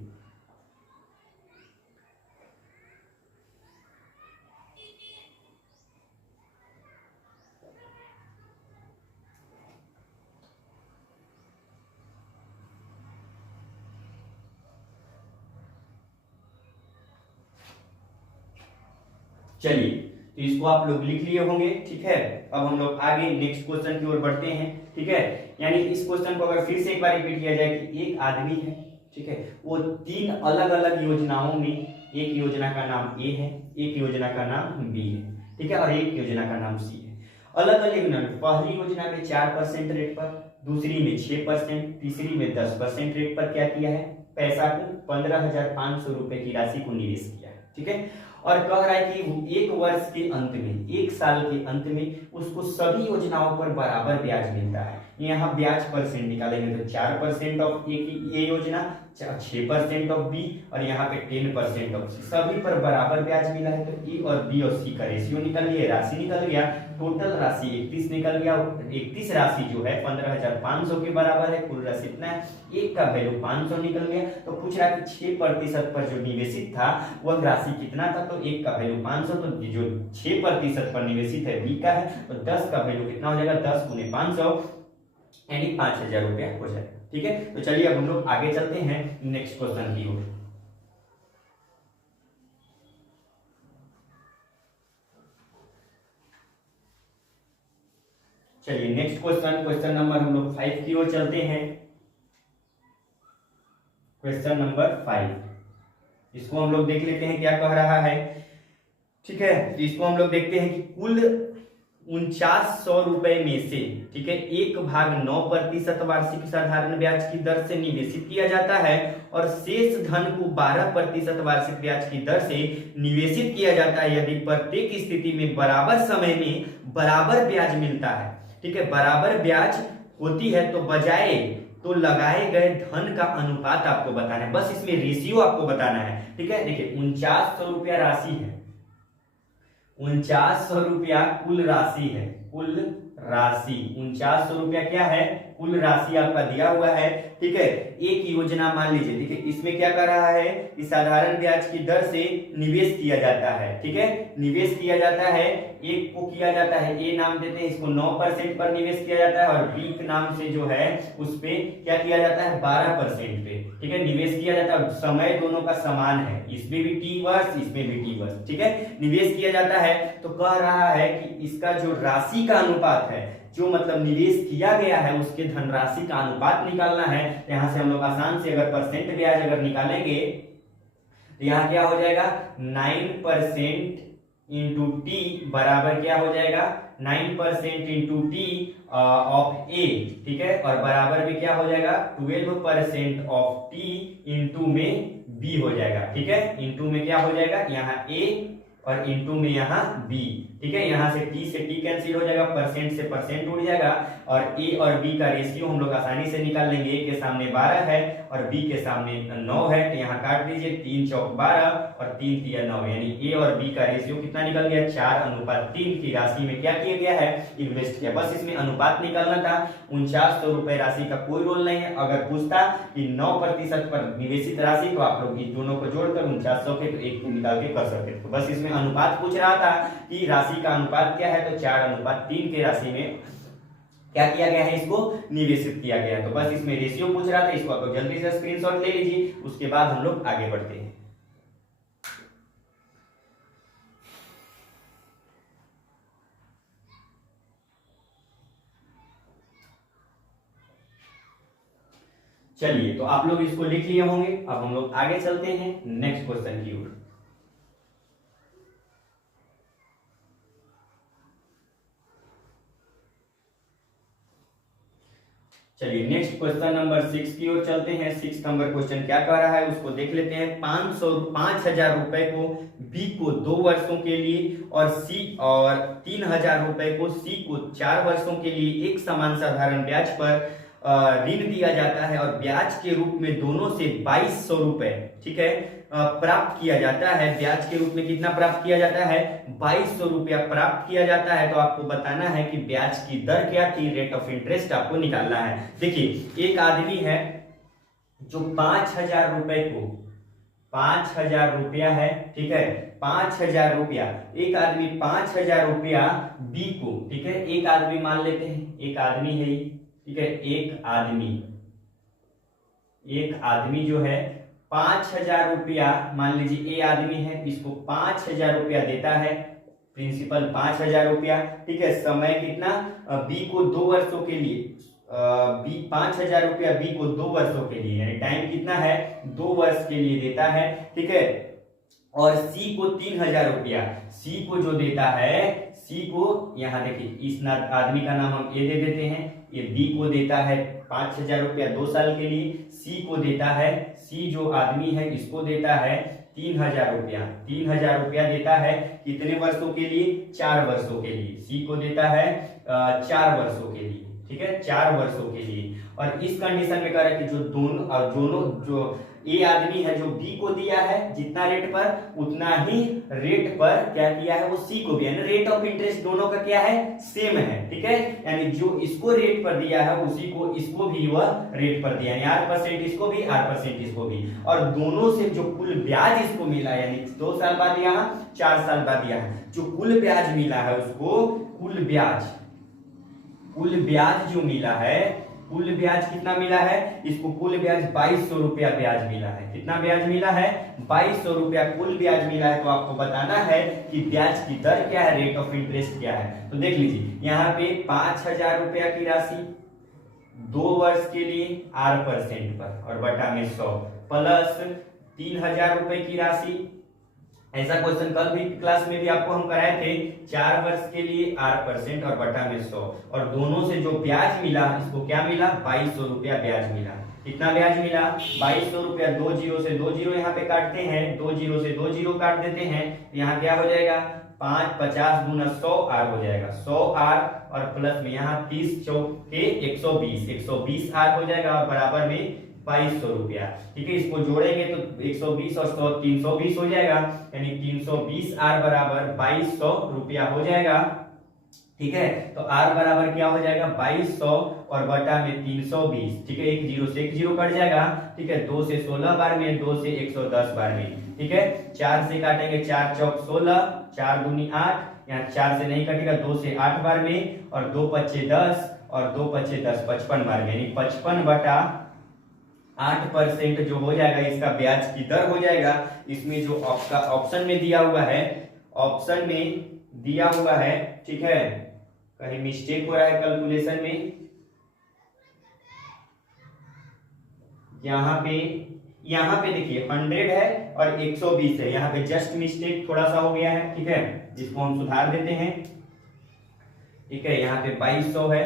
चलिए, तो इसको आप लोग लिख लिए होंगे। ठीक है, अब हम लोग आगे नेक्स्ट क्वेश्चन की ओर बढ़ते हैं। ठीक है, यानी इस क्वेश्चन को अगर फिर से एक बार रिपीट किया जाए कि एक आदमी है, ठीक है, वो 3 अलग अलग योजनाओं में, एक योजना का नाम ए है, एक योजना का नाम बी है, ठीक है, और एक योजना का नाम सी है। अलग अलग योजना में, पहली योजना में 4% रेट पर, दूसरी में 6%, तीसरी में 10% रेट पर क्या किया है? पैसा को 15,500 रुपए की राशि को निवेश किया है। ठीक है, और कह रहा है कि एक वर्ष के अंत में, एक साल के अंत में उसको सभी योजनाओं पर बराबर ब्याज मिलता है। यहाँ ब्याज परसेंट निकालेंगे तो 4% ऑफ ए योजना, 6% ऑफ बी, और यहाँ पे 10% ऑफ सी, सभी पर बराबर ब्याज मिला है। तो ए और बी और सी का रेशियो निकल लिया, राशि निकल गया, टोटल राशि 31 निकल गया। 31 राशि जो है 15,500 के बराबर है। कुल राशि इतना है, एक का वैल्यू 500 निकल गया। तो पूछ रहा है कि 6% पर जो निवेशित था वह राशि कितना था? तो एक का वैल्यू 500, तो जो 6% पर निवेशित है बी का है, तो 10 का वैल्यू कितना हो जाएगा? 10 गुने 500, यानी 5,000 रुपया हो जाएगा। ठीक है। तो चलिए अब हम लोग आगे चलते हैं नेक्स्ट क्वेश्चन की ओर। चलिए नेक्स्ट क्वेश्चन नंबर हम लोग 5 की ओर चलते हैं। क्वेश्चन नंबर 5, इसको हम लोग देख लेते हैं क्या कह रहा है। ठीक है, तो इसको हम लोग देखते हैं कि कुल 4900 रुपए में से, ठीक है, 1/9% वार्षिक साधारण ब्याज की दर से निवेशित किया जाता है और शेष धन को 12% वार्षिक ब्याज की दर से निवेशित किया जाता है यदि प्रत्येक स्थिति में बराबर समय में बराबर ब्याज मिलता है। ठीक है, बराबर ब्याज होती है तो बजाय तो लगाए गए धन का अनुपात आपको बताना है, बस इसमें रेशियो आपको बताना है। ठीक है, देखिए 4900 रुपया राशि है, 4900 रुपया कुल राशि है, कुल राशि 4900 रुपया क्या है, कुल राशि आपका दिया हुआ है। ठीक है, एक योजना मान लीजिए, ठीक है, इसमें क्या कर रहा है कि साधारण ब्याज की दर से निवेश किया जाता है। ठीक है, निवेश किया जाता है, एक को किया जाता है, ए नाम देते हैं इसको, 9% पर निवेश किया जाता है और बी के नाम से जो है उस पे क्या किया जाता है, 12% पे। ठीक है, निवेश किया जाता है, समय दोनों का समान है, इसमें भी टी वर्ष, इसमें भी टी वर्ष। ठीक है, निवेश किया जाता है तो कह रहा है कि इसका जो राशि का अनुपात है, जो मतलब निवेश किया गया है उसके धनराशि का अनुपात निकालना है। तो यहां से हम लोग आसान से अगर परसेंट ब्याज अगर निकालेंगे तो यहाँ क्या हो जाएगा, 9% इंटू टी बराबर क्या हो जाएगा, 9% इंटू टी ऑफ ए। ठीक है, और बराबर भी क्या हो जाएगा, 12% ऑफ टी इंटू में बी हो जाएगा। ठीक है, इंटू में क्या हो जाएगा, यहाँ ए और इंटू में यहाँ बी। ठीक है, यहाँ से टी से टी कैंसिल हो जाएगा, परसेंट से परसेंट उड़ जाएगा और ए और बी का रेशियो हम लोग आसानी से निकाल लेंगे। ए के सामने 12 है और बी के सामने 9 है, तो यहाँ काट दीजिए, 3 चौक 12 और 3 तिया 9, यानी ए और बी का रेशियो कितना निकल गया, 4:3 की राशि में क्या किया गया है, इन्वेस्ट किया। बस इसमें अनुपात निकालना था। 4900 रुपए राशि का कोई रोल नहीं है। अगर पूछता कि 9% पर निवेशित राशि, तो आप लोग इन दोनों को जोड़कर 4900 के तो एक को निकाल के कर सकते। तो बस इसमें अनुपात पूछ रहा था कि राशि का अनुपात क्या है, तो 4:3 के राशि में क्या किया गया है, इसको निवेशित किया गया है। तो बस इसमें रेशियो पूछ रहा था, इसको आप लोग जल्दी से स्क्रीनशॉट ले लीजिए, उसके बाद हम लोग आगे बढ़ते हैं। चलिए, तो आप लोग इसको लिख लिए होंगे। अब हम लोग आगे चलते हैं नेक्स्ट क्वेश्चन की ओर। चलिए नेक्स्ट क्वेश्चन नंबर 6 की ओर चलते हैं। 6 नंबर क्वेश्चन क्या कह रहा है उसको देख लेते हैं। 5000 रुपए को बी को 2 वर्षों के लिए और 3000 रुपए को सी को 4 वर्षों के लिए एक समान साधारण ब्याज पर ऋण दिया जाता है और ब्याज के रूप में दोनों से 2200 रुपए, ठीक है, प्राप्त किया जाता है। ब्याज के रूप में कितना प्राप्त किया जाता है, 2200 रुपया प्राप्त किया जाता है। तो आपको बताना है कि ब्याज की दर क्या थी, रेट ऑफ इंटरेस्ट आपको निकालना है। देखिए, एक आदमी है जो 5000 रुपए को, 5000 रुपया है, ठीक है, 5000 रुपया, एक आदमी 5000 रुपया बी को, ठीक है, एक आदमी मान लेते हैं, एक आदमी है, ठीक है, एक आदमी जो है 5000 रुपया, मान लीजिए ए आदमी है, इसको 5000 रुपया देता है, प्रिंसिपल 5000 रुपया, ठीक है, समय कितना, बी को 2 वर्षों के लिए, बी 5000 रुपया बी को 2 वर्षों के लिए, यानी टाइम कितना है, 2 वर्ष के लिए देता है, ठीक है, और सी को 3000 रुपया, सी को जो देता है, सी को यहाँ देखिए, इस आदमी का नाम हम ए दे देते हैं, ये बी को देता है 5000 रुपया 2 साल के लिए, सी को देता है, सी जो आदमी है इसको देता है 3000 रुपया, 3000 रुपया देता है कितने वर्षों के लिए, 4 वर्षों के लिए, सी को देता है 4 वर्षों के लिए, ठीक है, 4 वर्षों के लिए। और इस कंडीशन में कह रहा है कि जो दोनों जो ए आदमी है जो बी को दिया है जितना रेट पर, उतना ही रेट पर क्या किया है वो सी को भी, यानी रेट ऑफ इंटरेस्ट दोनों का क्या है, सेम है, ठीक है, यानी जो इसको रेट पर दिया है उसी को इसको भी वह रेट पर दिया, यानी 8% इसको भी, 8% इसको भी, और दोनों से जो कुल ब्याज इसको मिला, यानी 2 साल बाद दिया है, 4 साल बाद दिया है, जो कुल ब्याज मिला है उसको कुल ब्याज जो मिला है कुल ब्याज कितना मिला है, इसको कुल ब्याज 2200 रुपया ब्याज मिला है। कितना ब्याज मिला है, 2200 रुपया कुल ब्याज मिला है। तो आपको बताना है कि ब्याज की दर क्या है, रेट ऑफ इंटरेस्ट क्या है। तो देख लीजिए यहाँ पे 5000 रुपया की राशि 2 वर्ष के लिए 8% पर और बटा में 100 प्लस 3000 रुपए की राशि, ऐसा क्वेश्चन कल भी क्लास में भी आपको हम कराए थे, 4 वर्ष के लिए 8% और बटा में 100 और दोनों से जो ब्याज मिला इसको क्या मिला, 2200 रुपया ब्याज मिला। कितना ब्याज मिला, 2200 रुपया। 2 जीरो से 2 जीरो यहाँ पे काटते हैं, 2 जीरो से 2 जीरो काट देते हैं, यहाँ क्या हो जाएगा 5 50 गुना 100 आर हो जाएगा, 100 आर और प्लस में यहाँ 30 चौके 120 आर हो जाएगा और बराबर में 2200 रुपया। ठीक है, इसको जोड़ेंगे तो 120 और 100 320 हो जाएगा, यानी 320 आर बराबर 2200 रुपया हो जाएगा। ठीक है, तो आर बराबर क्या हो जाएगा 2200 और बटा में 320। ठीक है, एक जीरो से एक जीरो कट जाएगा। ठीक है, 2 से 16 बार में, 2 से 110 बार में। ठीक है, 4 से काटेंगे, 4 चौक 16, 4 दूनी 8, यहाँ 4 से नहीं कटेगा, 2 से 8 बार में और 2 पच्चे 10 और 2 पच्चे 10 55 बार में, यानी 55 बटा 8% जो हो जाएगा इसका ब्याज की दर हो जाएगा। इसमें जो आपका ऑप्शन में दिया हुआ है, ऑप्शन में दिया हुआ है, ठीक है, कहीं मिस्टेक हो रहा है कैलकुलेशन में, यहाँ पे देखिए 100 है और 120 है, यहाँ पे जस्ट मिस्टेक थोड़ा सा हो गया है। ठीक है, इसको हम सुधार देते हैं। ठीक है, यहाँ पे 2200 है,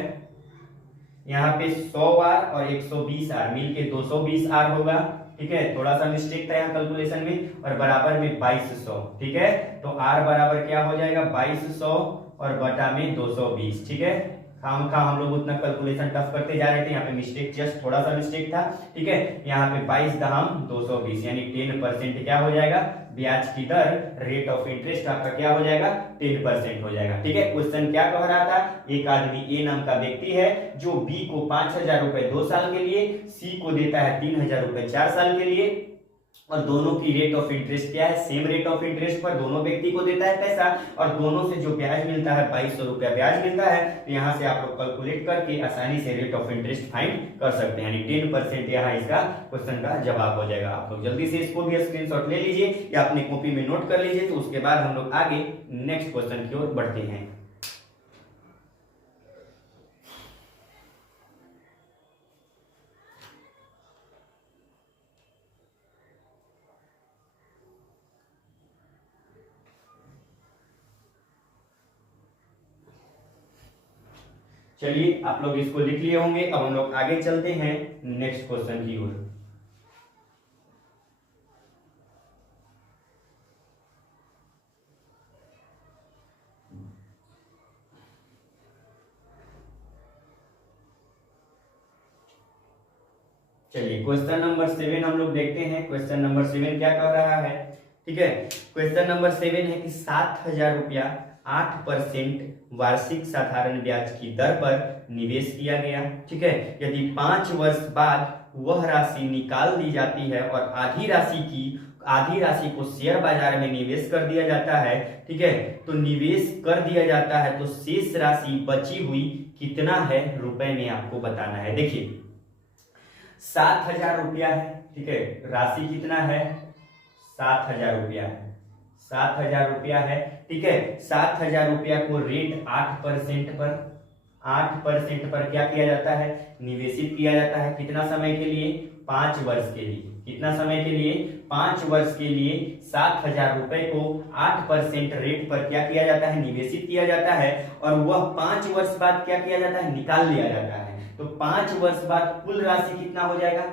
यहाँ पे 100 आर और 120 आर मिलके 220 आर होगा। ठीक है, थोड़ा सा मिस्टेक था यहाँ कैलकुलेशन में और बराबर में 2200। ठीक है, तो आर बराबर क्या हो जाएगा 2200 और बटा में 220। ठीक है, हम लोग उतना कैलकुलेशन टफ करते जा रहे थे, यहाँ पे मिस्टेक जस्ट थोड़ा सा मिस्टेक था। ठीक है, यहाँ पे 22 दहम 220 यानी 10% क्या हो जाएगा, ब्याज की दर, रेट ऑफ इंटरेस्ट आपका क्या हो जाएगा 10% हो जाएगा। ठीक है, क्वेश्चन क्या कह रहा था, एक आदमी ए नाम का व्यक्ति है जो बी को 5000 रुपए 2 साल के लिए, सी को देता है 3000 रुपए 4 साल के लिए और दोनों की रेट ऑफ इंटरेस्ट क्या है, सेम रेट ऑफ इंटरेस्ट पर दोनों व्यक्ति को देता है पैसा और दोनों से जो ब्याज मिलता है 2200 रुपया ब्याज मिलता है। तो यहाँ से आप लोग कैलकुलेट करके आसानी से रेट ऑफ इंटरेस्ट फाइंड कर सकते हैं, यानी 10% यहाँ इसका क्वेश्चन का जवाब हो जाएगा। आप लोग जल्दी से इसको भी स्क्रीनशॉट ले लीजिए या अपनी कॉपी में नोट कर लीजिए, तो उसके बाद हम लोग आगे नेक्स्ट क्वेश्चन की ओर बढ़ते हैं। चलिए, आप लोग इसको लिख लिए होंगे। अब हम लोग आगे चलते हैं नेक्स्ट क्वेश्चन की ओर। चलिए, क्वेश्चन नंबर 7 हम लोग देखते हैं। क्वेश्चन नंबर 7 क्या कह रहा है। ठीक है, क्वेश्चन नंबर 7 है कि 7000 रुपया 8% वार्षिक साधारण ब्याज की दर पर निवेश किया गया। ठीक है, यदि 5 वर्ष बाद वह राशि निकाल दी जाती है और आधी राशि को शेयर बाजार में निवेश कर दिया जाता है। ठीक है, तो निवेश कर दिया जाता है तो शेष राशि बची हुई कितना है रुपए में आपको बताना है। देखिए 7000 रुपया है। ठीक है, राशि कितना है 7000 रुपया है, 7000 रुपया है। ठीक है, 7000 रुपया को रेट 8% पर क्या किया जाता है, निवेशित किया जाता है। कितना समय के लिए, 5 वर्ष के लिए। कितना समय के लिए, 5 वर्ष के लिए 7000 रुपए को 8% रेट पर क्या किया जाता है, निवेशित किया जाता है और वह 5 वर्ष बाद क्या किया जाता है, निकाल लिया जाता है। तो 5 वर्ष बाद कुल राशि कितना हो जाएगा।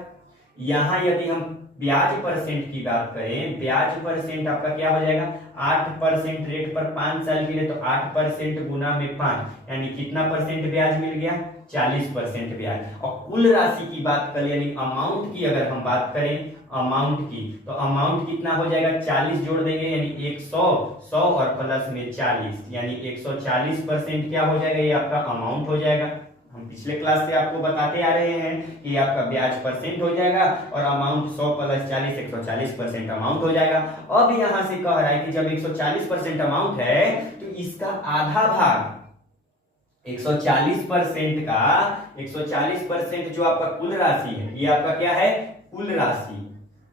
यहां यदि हम ब्याज परसेंट की बात करें, ब्याज परसेंट आपका क्या हो जाएगा 8% रेट पर 5 साल के लिए, तो 8% गुना में 5 यानी कितना परसेंट ब्याज मिल गया, 40% ब्याज। और कुल राशि की बात करें यानी अमाउंट की अगर हम बात करें अमाउंट की, तो अमाउंट कितना हो जाएगा 40 जोड़ देंगे यानी 100 और प्लस में 40 यानी 140% क्या हो जाएगा, ये आपका अमाउंट हो जाएगा। हम पिछले क्लास से आपको बताते आ रहे हैं कि आपका ब्याज परसेंट हो जाएगा और अमाउंट 100 प्लस 40 140% अमाउंट हो जाएगा। अब यहां से कह रहा है कि जब 140% अमाउंट है तो इसका आधा भाग 140% का 140% जो आपका कुल राशि है, ये आपका क्या है, कुल राशि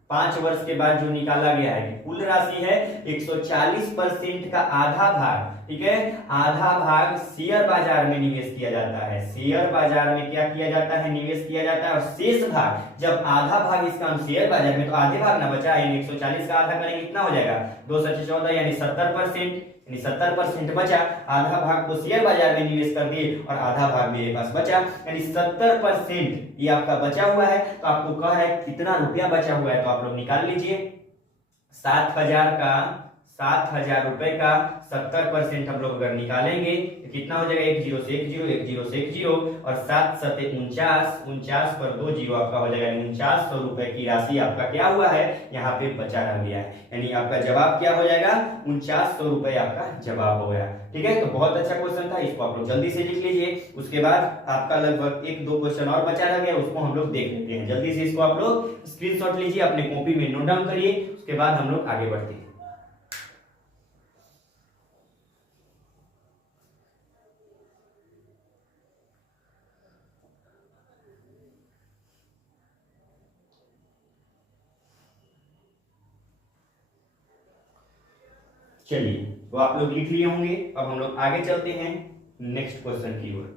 5 वर्ष के बाद जो निकाला गया है, कुल राशि है 140% का आधा भाग, ठीक है, आधा भाग शेयर बाजार में निवेश किया जाता है। शेयर बाजार में क्या किया जाता है, निवेश किया जाता है। और शेष भाग, जब आधा भाग इसका हम शेयर बाजार में, तो आधे भाग ना बचा, यानी 140 का आधा करेंगे कितना हो जाएगा, 2 से 14 यानी 70%, यानी 70% बचा। आधा भाग को शेयर बाजार में निवेश कर दिए और आधा भाग मेरे पास बचा, यानी 70% ये आपका बचा हुआ है। तो आपको कह रहा है कितना रुपया बचा हुआ है, तो आप लोग निकाल लीजिए। 7,000 रुपए का 70% हम लोग अगर निकालेंगे तो कितना हो जाएगा, 1 0 से 1 0, 1 0 से 1 0 और 7 7 49, 49 पर 2 जीरो आपका हो जाएगा। 4900 रुपए की राशि आपका क्या हुआ है, यहाँ पे बचा रह गया है, यानी आपका जवाब क्या हो जाएगा, 4900 रुपए आपका जवाब हो गया। ठीक है, तो बहुत अच्छा क्वेश्चन था, इसको आप लोग जल्दी से लिख लीजिए। उसके बाद आपका लगभग 1-2 क्वेश्चन और बचा रह गया, उसको हम लोग देख लेते हैं। जल्दी से इसको आप लोग स्क्रीनशॉट लीजिए, अपने कॉपी में नोट डाउन करिए, उसके बाद हम लोग आगे बढ़ते हैं। चलिए, तो आप लोग लिख लिए होंगे। अब हम लोग आगे चलते हैं नेक्स्ट क्वेश्चन की ओर।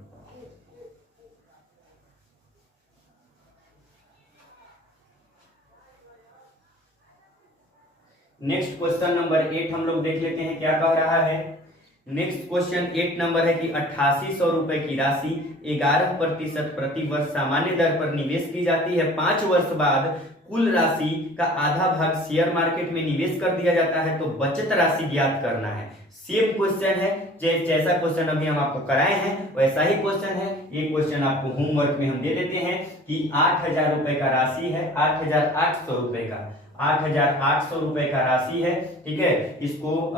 नेक्स्ट क्वेश्चन नंबर 8 हम लोग देख लेते हैं क्या कह रहा है। नेक्स्ट क्वेश्चन 8 नंबर है कि 8800 रुपए की राशि 11% प्रति वर्ष सामान्य दर पर निवेश की जाती है। 5 वर्ष बाद कुल राशि का आधा भाग शेयर मार्केट में निवेश कर दिया जाता है, तो बचत राशि ज्ञात करना है। सेम क्वेश्चन है, जैसा क्वेश्चन अभी हम आपको कराए हैं वैसा ही क्वेश्चन है। ये क्वेश्चन आपको होमवर्क में हम दे देते हैं कि 8000 रुपए का राशि है, 8800 रुपए का 8800 रुपए का राशि है। ठीक है, इसको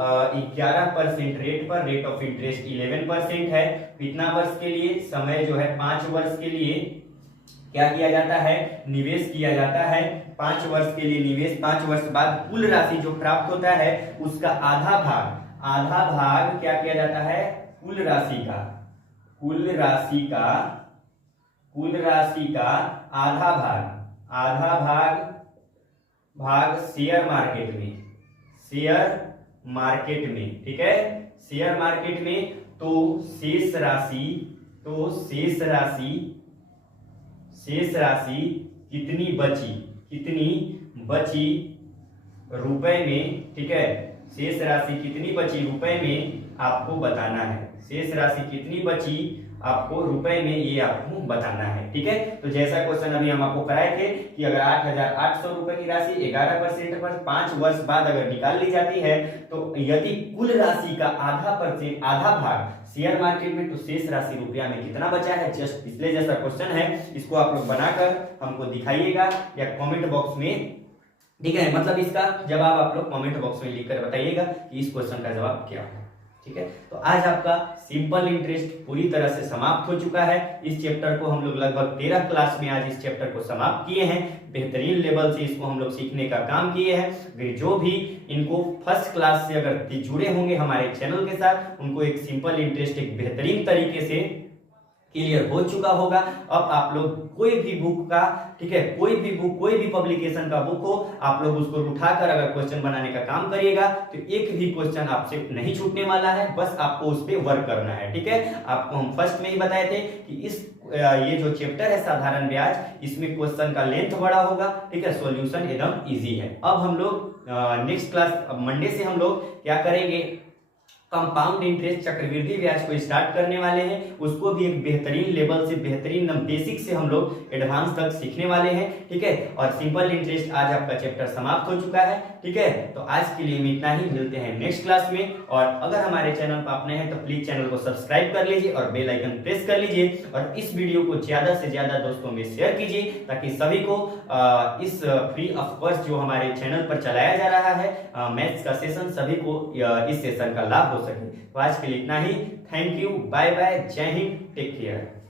11% रेट पर, रेट ऑफ इंटरेस्ट 11% है। कितना वर्ष के लिए, समय जो है 5 वर्ष के लिए क्या किया जाता है, निवेश किया जाता है। 5 वर्ष के लिए निवेश, 5 वर्ष बाद कुल राशि जो प्राप्त होता है उसका आधा भाग क्या किया जाता है, कुल राशि का आधा भाग शेयर मार्केट में, ठीक है, शेयर मार्केट में। तो शेष राशि कितनी बची रुपए में, ठीक है, शेष राशि कितनी बची रुपए में आपको बताना है। शेष राशि कितनी बची आपको रुपए में ये आपको बताना है। ठीक है, तो जैसा क्वेश्चन अभी हम आपको कराए थे कि अगर 8800 रुपए की राशि 11% पर 5 वर्ष बाद अगर निकाल ली जाती है, तो यदि कुल राशि का आधा भाग शेयर मार्केट में, तो शेष राशि रुपया में कितना बचा है। जस्ट पिछले जैसा क्वेश्चन है, इसको आप लोग बनाकर हमको दिखाइएगा या कमेंट बॉक्स में, ठीक है, मतलब इसका जवाब आप लोग कमेंट बॉक्स में लिखकर बताइएगा कि इस क्वेश्चन का जवाब क्या है। ठीक है, तो आज आपका सिंपल इंटरेस्ट पूरी तरह से समाप्त हो चुका है। इस चैप्टर को हम लोग लगभग 13 क्लास में आज इस चैप्टर को समाप्त किए हैं। बेहतरीन लेवल से इसको हम लोग सीखने का काम किए हैं। जो भी इनको फर्स्ट क्लास से अगर जुड़े होंगे हमारे चैनल के साथ, उनको एक सिंपल इंटरेस्ट एक बेहतरीन तरीके से क्लियर हो चुका होगा। अब आप लोग कोई भी बुक का, ठीक है, कोई भी पब्लिकेशन का बुक हो, आप लोग उसको उठाकर अगर क्वेश्चन बनाने का काम करिएगा तो एक भी क्वेश्चन आपसे नहीं छूटने वाला है। बस आपको उस पर वर्क करना है। ठीक है, आपको हम फर्स्ट में ही बताए थे कि ये जो चैप्टर है साधारण ब्याज, इसमें क्वेश्चन का लेंथ बड़ा होगा। ठीक है, सॉल्यूशन एकदम इजी है। अब हम लोग नेक्स्ट क्लास मंडे से हम लोग क्या करेंगे, कंपाउंड इंटरेस्ट चक्रवृद्धि ब्याज को स्टार्ट करने वाले हैं। उसको भी एक बेहतरीन लेवल से, बेहतरीन बेसिक से हम लोग एडवांस तक सीखने वाले हैं। ठीक है, और सिंपल इंटरेस्ट आज आपका चैप्टर समाप्त हो चुका है। ठीक है, तो आज के लिए हम इतना ही, मिलते हैं नेक्स्ट क्लास में। और अगर हमारे चैनल पर आप नए हैं तो प्लीज चैनल को सब्सक्राइब कर लीजिए और बेल आइकन प्रेस कर लीजिए, और इस वीडियो को ज्यादा से ज्यादा दोस्तों में शेयर कीजिए, ताकि सभी को इस फ्री ऑफ कॉस्ट जो हमारे चैनल पर चलाया जा रहा है मैथ्स का सेशन, सभी को इस सेशन का लाभ हो सके। तो आज के लिए इतना ही। थैंक यू, बाय बाय, जय हिंद, टेक केयर।